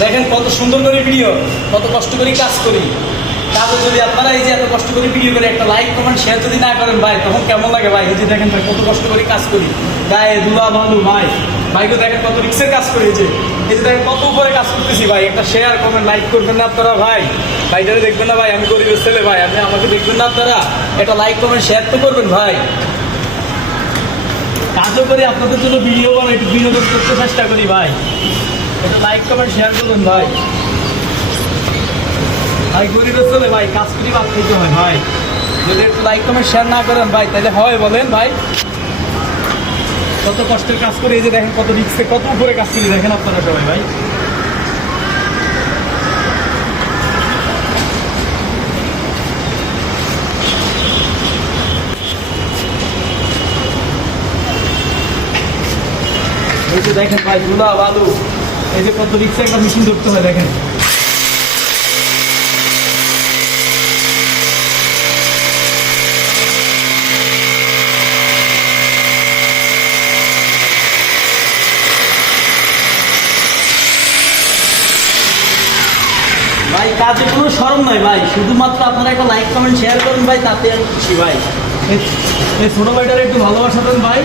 দেখেন কত সুন্দর করে ভিডিও, কত কষ্ট করে কাজ করি। কাজে যদি আপনারা এই যে এত কষ্ট করে ভিডিও করে একটা লাইক কমেন্ট শেয়ার যদি না করেন ভাই, তখন কেমন লাগে ভাই? এই যে দেখেন ভাই কত কষ্ট করে কাজ করি, গায়ে ধুলা ভালো ভাই। ভাইকে দেখেন কত রিক্সের কাজ করি, এই যে দেখেন কত উপরে কাজ করতেছি ভাই। একটা শেয়ার কমেন্ট লাইক করবেন না আপনারা ভাই? ভাইটারে দেখবেন না ভাই? আমি গরিবের ছেলে ভাই, আপনি আমাকে দেখবেন না আপনারা? একটা লাইক কমেন্ট শেয়ার তো করবেন ভাই। কাজও করি আপনাদের জন্য, ভিডিও বানাই, একটু বিনোদন করতে চেষ্টা করি ভাই। এটা লাইক কমেন্ট শেয়ার করবেন ভাই। ভাই গরিবের ছেলে ভাই, কাজ করি ভাত খেতে হয় ভাই। যদি একটু লাইক কমেন্ট শেয়ার না করেন ভাই, তাহলে হয় বলেন ভাই? কত কষ্টের কাজ করে, এই যে দেখেন কত রিক্সে, কত উপরে কাজ করি, দেখেন আপনারা সবাই ভাই। এই যে দেখেন ভাই ধুলা বালু, এই যে কত রিক্সে একটা মেশিন ধরতে হয় দেখেন। ভাই কাজে কোনো শরম নাই ভাই, শুধুমাত্র আপনারা একটা লাইক কমেন্ট শেয়ার করুন ভাই, তাতে আমি খুশি ভাই। এই ছোটো ভাইটার একটু ভালোবাসা দেন ভাই।